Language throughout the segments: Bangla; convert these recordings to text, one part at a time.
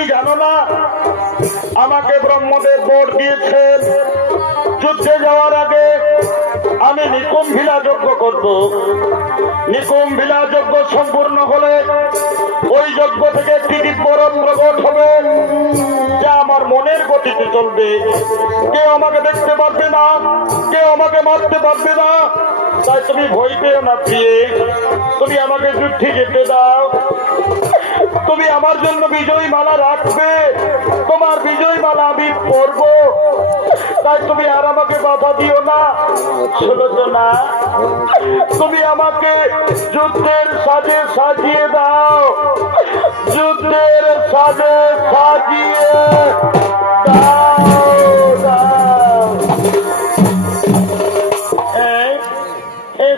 তুমি জানো না আমাকে ব্রহ্মদেব বর দিয়েছেন যুদ্ধে যাওয়ার আগে আমি নিকুম্ভিলা যজ্ঞ করব। নিকুম্ভিলা যজ্ঞ সম্পূর্ণ হলে ওই যজ্ঞ থেকে একটি দিব্যরথ প্রকট হবে যা আমার মনের গতিতে চলবে। কেউ আমাকে দেখতে পারবে না, কেউ আমাকে মারতে পারবে না। তাই তুমি ভয় পেও না প্রিয়ে, তুমি আমাকে যুদ্ধে যেতে দাও। তুমি আমার জন্য বিজয়ী মালা রাখবে, তোমার বিজয়ী মালা আমি পরব। তাই তুমি আর আমাকে বাধা দিও না। সুলোচনা, তুমি আমাকে যুদ্ধের সাজে সাজিয়ে দাও, যুদ্ধের সাজে সাজিয়ে দাও।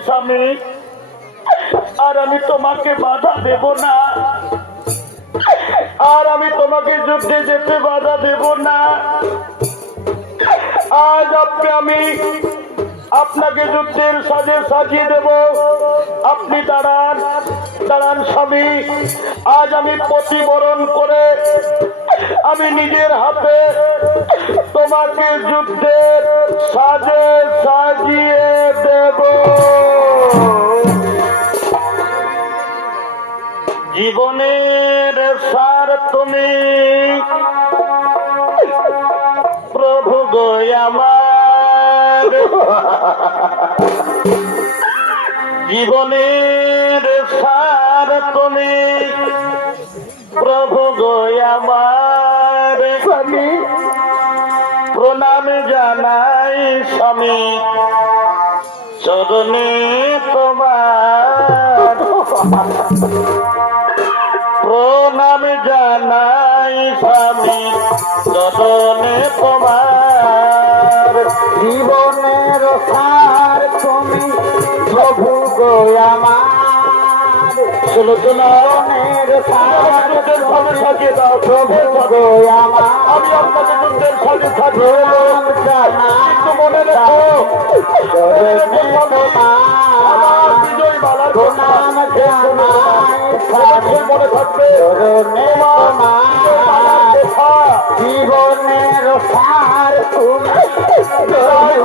স্বামী, আর আমি তোমাকে বাধা দেব না, আর আমি তোমাকে যুদ্ধে যেতে বাধা দেব না। আজ আমি আপনাকে যুদ্ধের সাজে সাজিয়ে দেব। আপনি দাঁড়ান, দাঁড়ান স্বামী। আজ আমি প্রতিবরণ করে আমি নিজের হাতে তোমাকে যুদ্ধের সাজে সাজিয়ে দেব। জীবনের সার তুমি প্রভু গো আমার, জীবনের সার তুমি প্রভু গো আমার। স্বামী প্রণাম জানাই স্বামী চরণে তোমার, প্রণাম জানাই স্বামী চরণে তোমার। জীবনের সার তুমি প্রভু গো আমার, সুলোচনের সার সাজিয়ে দাও প্রভু গো আমার। আমি আপনাকে যুদ্ধের সাজে সাজিয়ে কিন্তু মনে রেখো আমার বিজয় মালার প্রণাম মনে থাকবে। জীবনের সার তুমি আমার